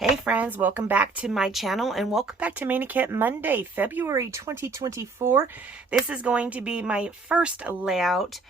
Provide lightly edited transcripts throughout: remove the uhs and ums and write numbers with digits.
Hey friends, welcome back to my channel and welcome back to Manikit Monday, February 2024. This is going to be my first layout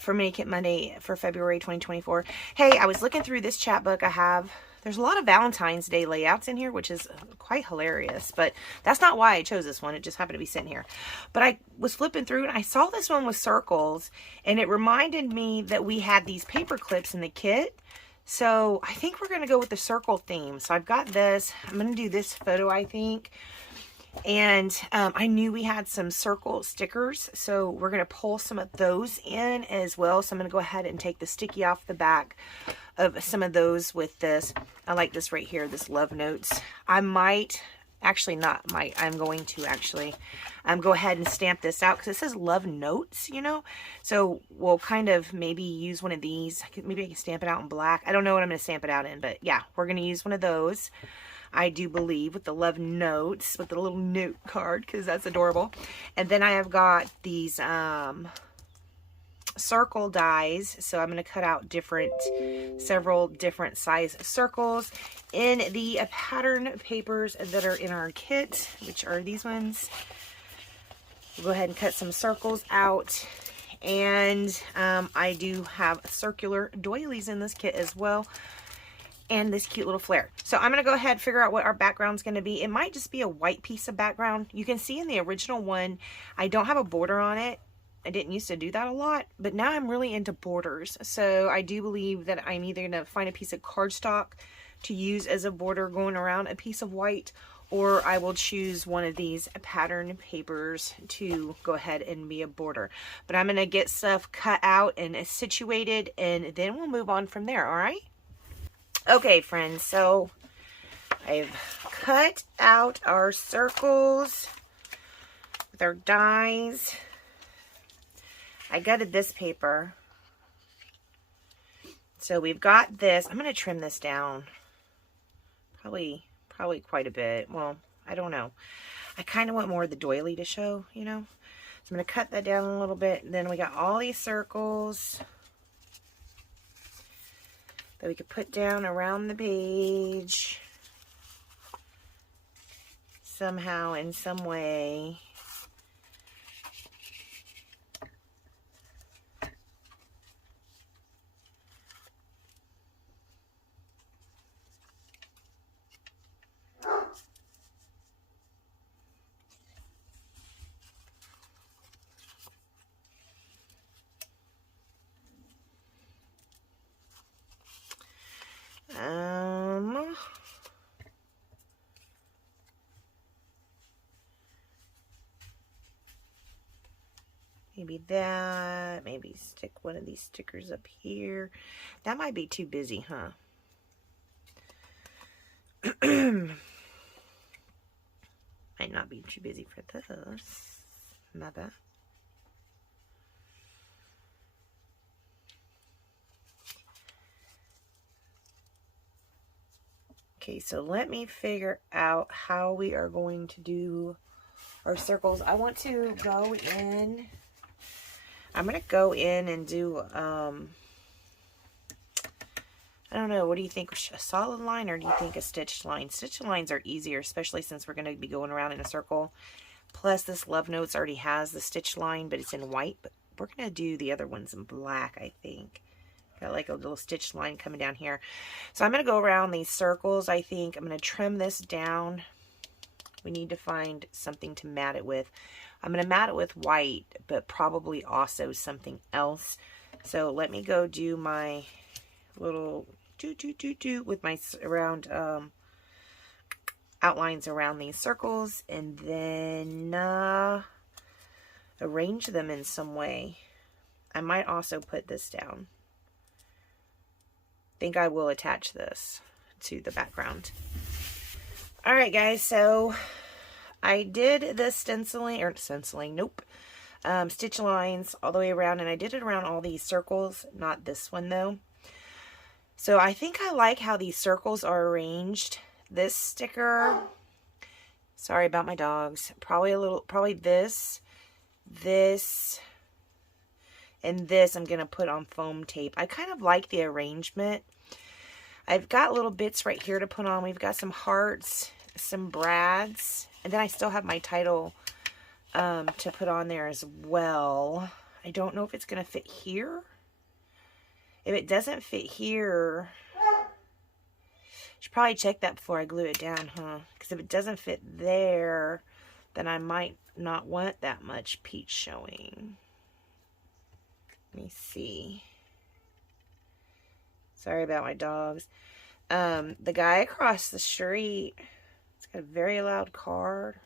for Manikit Monday for February 2024. Hey, I was looking through this chapbook I have. There's a lot of Valentine's Day layouts in here, which is quite hilarious, but that's not why I chose this one. It just happened to be sitting here. But I was flipping through and I saw this one with circles, and it reminded me that we had these paper clips in the kit. So I think we're going to go with the circle theme. So I've got this. I'm going to do this photo, I think. And I knew we had some circle stickers. So we're going to pull some of those in as well. So I'm going to go ahead and take the sticky off the back of some of those with this. I like this right here, this love notes. I might, actually not might, I'm going to actually go ahead and stamp this out because it says love notes, you know. So we'll kind of maybe use one of these. Maybe I can stamp it out in black. I don't know what I'm going to stamp it out in, but yeah, we're going to use one of those. I do believe with the love notes, with the little note card, because that's adorable. And then I have got these circle dies, so I'm going to cut out several different size circles in the pattern papers that are in our kit, which are these ones. We'll go ahead and cut some circles out, and I do have circular doilies in this kit as well, and this cute little flare. So I'm going to go ahead and figure out what our background's going to be. It might just be a white piece of background. You can see in the original one, I don't have a border on it. I didn't used to do that a lot, but now I'm really into borders. So I do believe that I'm either going to find a piece of cardstock to use as a border going around a piece of white, or I will choose one of these pattern papers to go ahead and be a border. But I'm going to get stuff cut out and situated, and then we'll move on from there, all right? Okay, friends, so I've cut out our circles with our dies. I gutted this paper. So we've got this. I'm going to trim this down. Probably quite a bit. Well, I don't know. I kind of want more of the doily to show, you know. So I'm going to cut that down a little bit. Then we got all these circles that we could put down around the page somehow, in some way. Maybe that, maybe stick one of these stickers up here. That might be too busy, huh? Might not be too busy for this. My bad. Okay, so let me figure out how we are going to do our circles. I want to go in. I'm going to go in and do, I don't know, what do you think? A solid line, or do you think a stitched line? Stitched lines are easier, especially since we're going to be going around in a circle. Plus, this Love Notes already has the stitched line, but it's in white. But we're going to do the other ones in black, I think. Got like a little stitched line coming down here. So I'm going to go around these circles, I think. I'm going to trim this down. We need to find something to mat it with. I'm going to mat it with white, but probably also something else. So let me go do my little with my around outlines around these circles, and then arrange them in some way. I might also put this down. I think I will attach this to the background. All right, guys, so I did the stitch lines all the way around, and I did it around all these circles, not this one though. So I think I like how these circles are arranged. This sticker, sorry about my dogs, probably this, and this I'm going to put on foam tape. I kind of like the arrangement. I've got little bits right here to put on. We've got some hearts, some brads, and then I still have my title to put on there as well. I don't know if it's going to fit here. If it doesn't fit here, I should probably check that before I glue it down, huh? Because if it doesn't fit there, then I might not want that much peach showing. Let me see. Sorry about my dogs. The guy across the street, it's got a very loud car.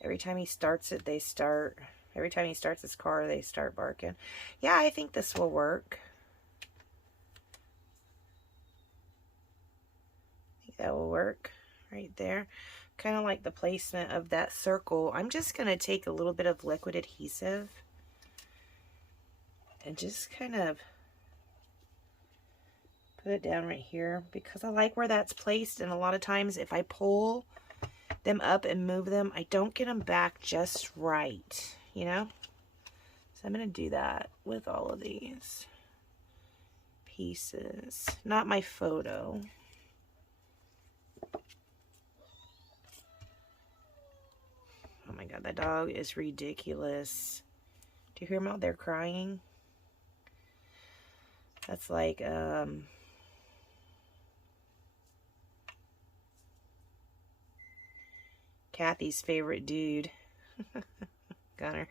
Every time he starts it, they start. Every time he starts his car, they start barking. Yeah, I think this will work. I think that will work right there. Kind of like the placement of that circle. I'm just going to take a little bit of liquid adhesive and just kind of put it down right here because I like where that's placed, and a lot of times if I pull them up and move them, I don't get them back just right, you know? So I'm going to do that with all of these pieces. Not my photo. Oh my god, that dog is ridiculous. Do you hear them out there crying? That's like, Kathy's favorite dude. Gunner.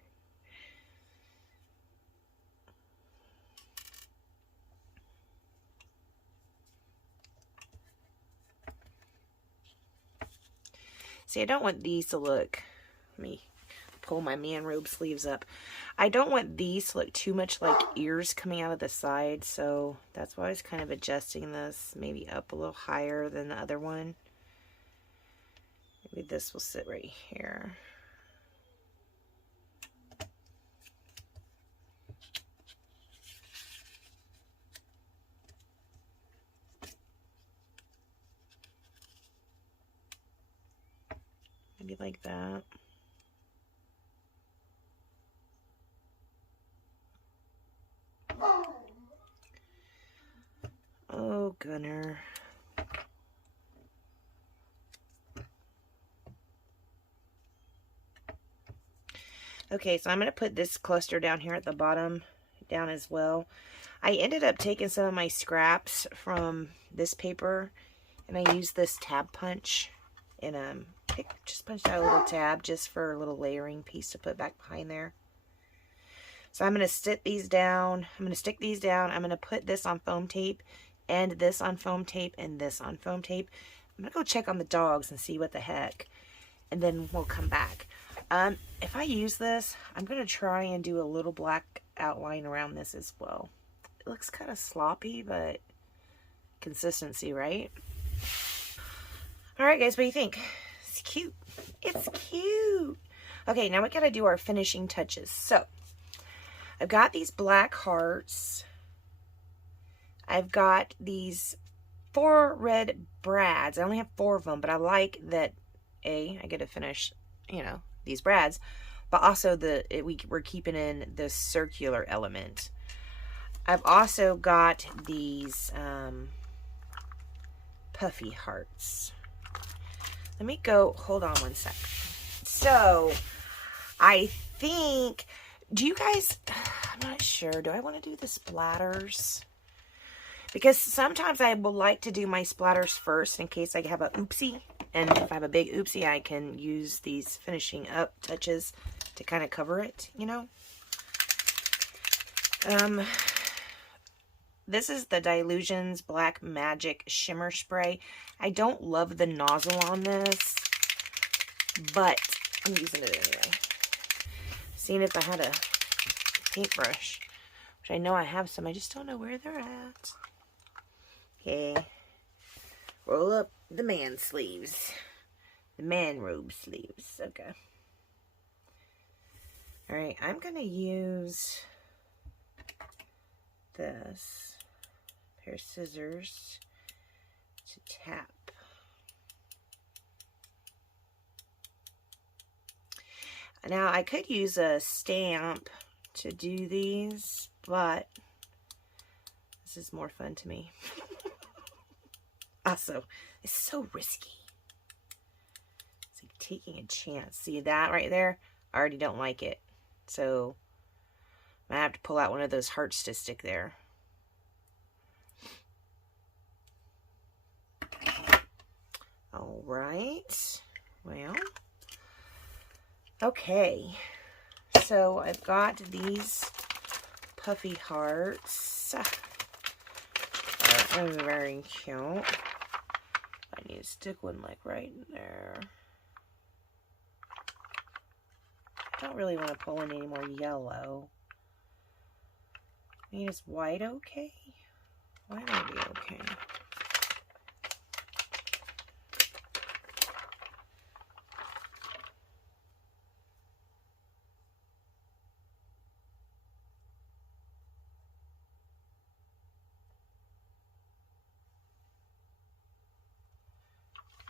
See, I don't want these to look, let me pull my man robe sleeves up. I don't want these to look too much like ears coming out of the side, so that's why I was kind of adjusting this maybe up a little higher than the other one. Maybe this will sit right here. Maybe like that. Oh, Gunner. Okay, so I'm going to put this cluster down here at the bottom down as well. I ended up taking some of my scraps from this paper, and I used this tab punch, and just punched out a little tab just for a little layering piece to put back behind there. So I'm going to stick these down. I'm going to stick these down. I'm going to put this on foam tape, and this on foam tape, and this on foam tape. I'm going to go check on the dogs and see what the heck, and then we'll come back. If I use this, I'm going to try and do a little black outline around this as well. It looks kind of sloppy, but consistency, right? Alright guys, what do you think? It's cute. It's cute. Okay, now we got to do our finishing touches. So, I've got these black hearts. I've got these 4 red brads. I only have 4 of them, but I like that, I get to finish, you know, these brads, but also we're keeping in the circular element. I've also got these puffy hearts. Let me go, hold on one sec. So, I think, do you guys, I'm not sure, do I want to do the splatters? Because sometimes I will like to do my splatters first in case I have a oopsie. And if I have a big oopsie, I can use these finishing up touches to kind of cover it, you know. This is the Dylusions Black Magic Shimmer Spray. I don't love the nozzle on this, but I'm using it anyway. Seeing if I had a paintbrush, which I know I have some. I just don't know where they're at. Okay. Roll up the man sleeves. The man robe sleeves. Okay. Alright, I'm going to use this pair of scissors to tap. Now, I could use a stamp to do these, but this is more fun to me. Also, it's so risky. It's like taking a chance. See that right there? I already don't like it. So I have to pull out one of those hearts to stick there. All right. Well, okay. So I've got these puffy hearts. They're very cute. I need to stick one like right in there. I don't really want to pull in any more yellow. I mean, is white okay? White would be okay.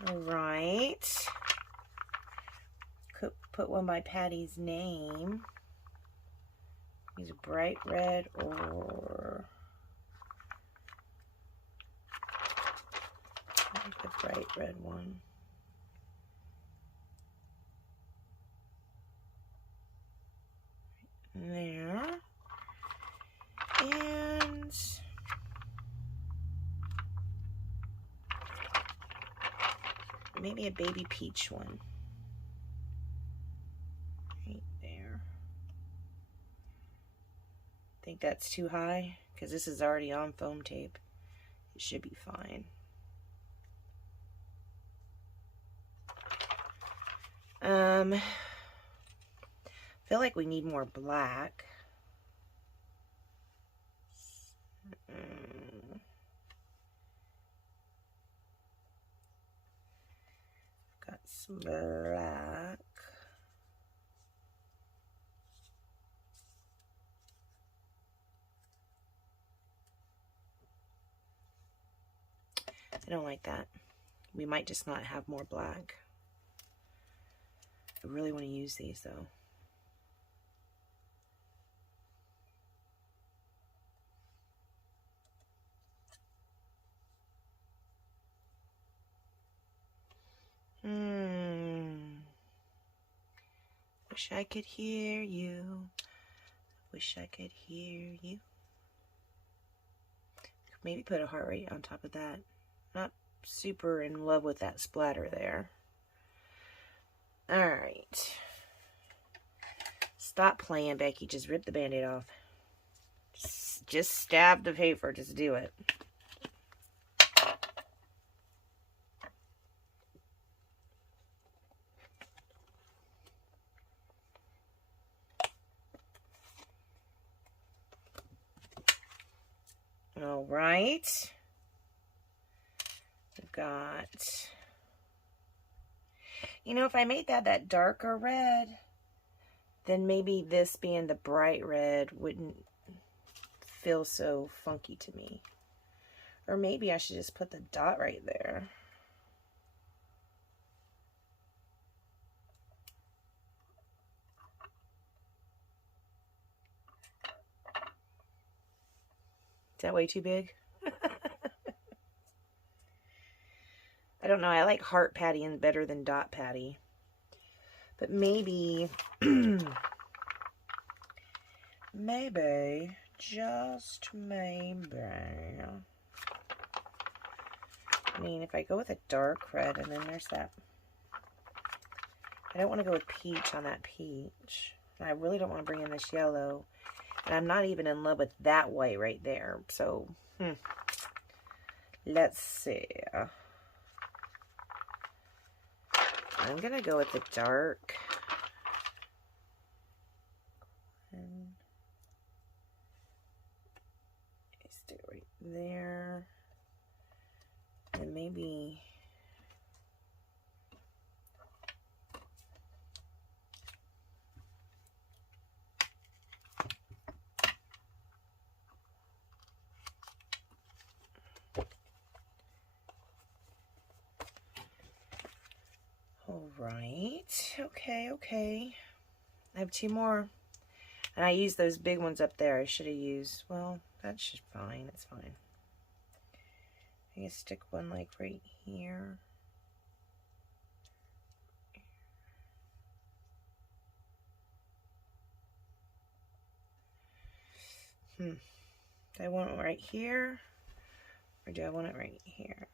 All right. Could put one by Patty's name. Use a bright red or I like the bright red one. There. And maybe a baby peach one. Right there. Think that's too high? Because this is already on foam tape. It should be fine. I feel like we need more black. Got some black. I don't like that. We might just not have more black. I really want to use these though. Wish I could hear you. Wish I could hear you. Maybe put a heart rate on top of that. Not super in love with that splatter there. Alright. Stop playing, Becky. Just rip the Band-Aid off. Just stab the paper. Just do it. All right. We've got, you know, if I made that darker red, then maybe this being the bright red wouldn't feel so funky to me. Or maybe I should just put the dot right there. Is that way too big? I don't know. I like heart patty better than dot patty. But maybe, maybe, just maybe. I mean, if I go with a dark red and then there's that. I don't want to go with peach on that peach. And I really don't want to bring in this yellow. And I'm not even in love with that white right there. So, let's see. I'm going to go with the dark. And let's do it right there. And maybe... Alright, okay. I have two more. And I used those big ones up there. I should have used, well, that's just fine. It's fine. I I'm gonna stick one like right here. Do I want it right here? Or do I want it right here?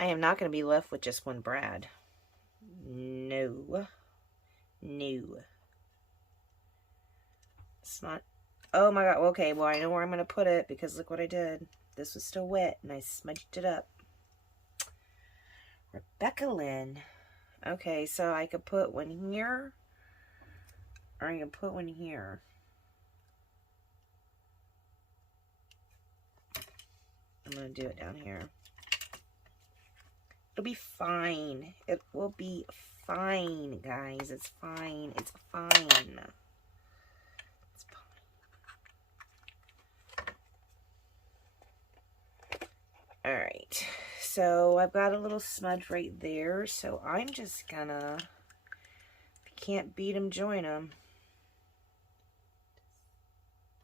I am not going to be left with just one brad. No. No. It's not. Oh my god. Okay, well, I know where I'm going to put it because look what I did. This was still wet and I smudged it up. Rebecca Lynn. Okay, so I could put one here. Or I can put one here. I'm going to do it down here. It'll be fine. It will be fine, guys. It's fine. It's fine. It's fine. Alright. So I've got a little smudge right there. So I'm just gonna, if you can't beat them, join them.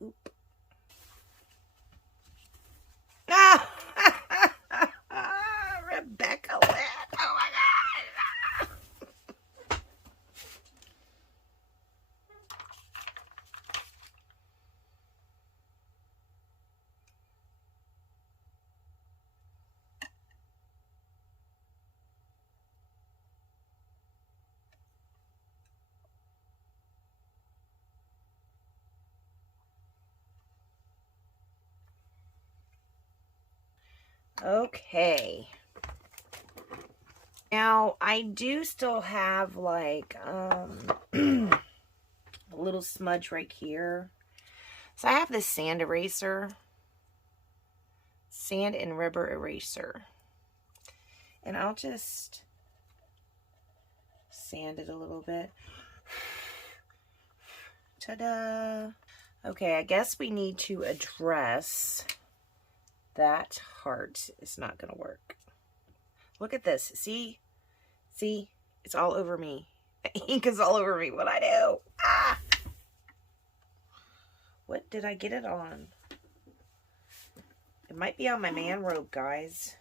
Oop. Ah! Rebecca Lynn. Oh my god. Okay. Now, I do still have like a little smudge right here. So I have this sand eraser. Sand and rubber eraser. And I'll just sand it a little bit. Ta-da! Okay, I guess we need to address that heart. It's not going to work. Look at this. See? See? It's all over me. The ink is all over me. What I do? Ah! What did I get it on? It might be on my man robe, guys.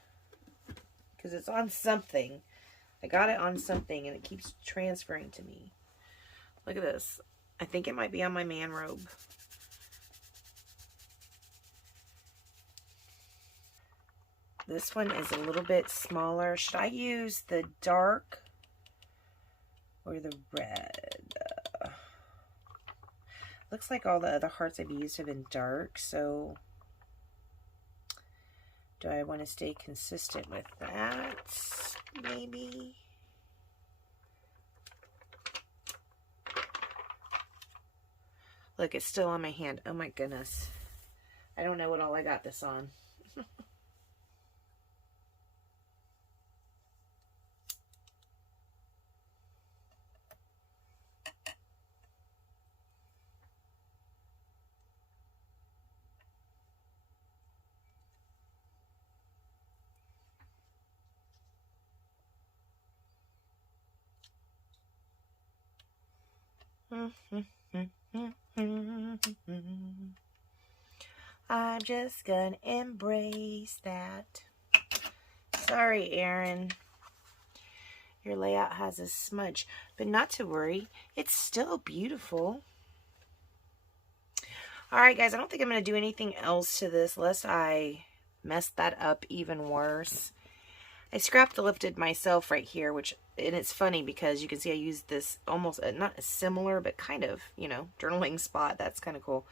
Because it's on something. I got it on something and it keeps transferring to me. Look at this. I think it might be on my man robe. This one is a little bit smaller. Should I use the dark or the red? Looks like all the other hearts I've used have been dark, so do I want to stay consistent with that? Maybe. Look, it's still on my hand. Oh my goodness. I don't know what all I got this on. I'm just gonna embrace that. Sorry, Erin. Your layout has a smudge, but not to worry. It's still beautiful. Alright, guys, I don't think I'm going to do anything else to this unless I mess that up even worse. I scrapped the lifted myself right here, which, and it's funny because you can see I used this almost, not a similar, but kind of, you know, journaling spot. That's kind of cool.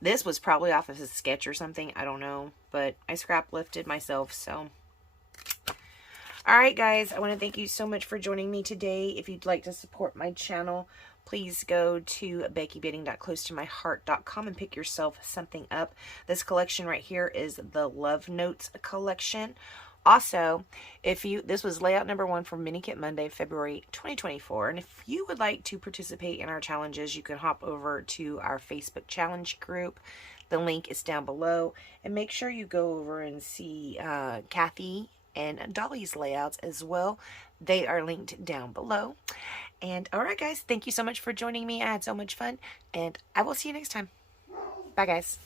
This was probably off of a sketch or something. I don't know, but I scrap lifted myself, so. Alright, guys, I want to thank you so much for joining me today. If you'd like to support my channel, please go to BeckyBidding.closetomyheart.com and pick yourself something up. This collection right here is the Love Notes collection. Also, this was layout number 1 for Mini Kit Monday, February 2024. And if you would like to participate in our challenges, you can hop over to our Facebook challenge group. The link is down below. And make sure you go over and see Kathy and Dollie's layouts as well. They are linked down below. And alright guys, thank you so much for joining me. I had so much fun, and I will see you next time. Bye guys.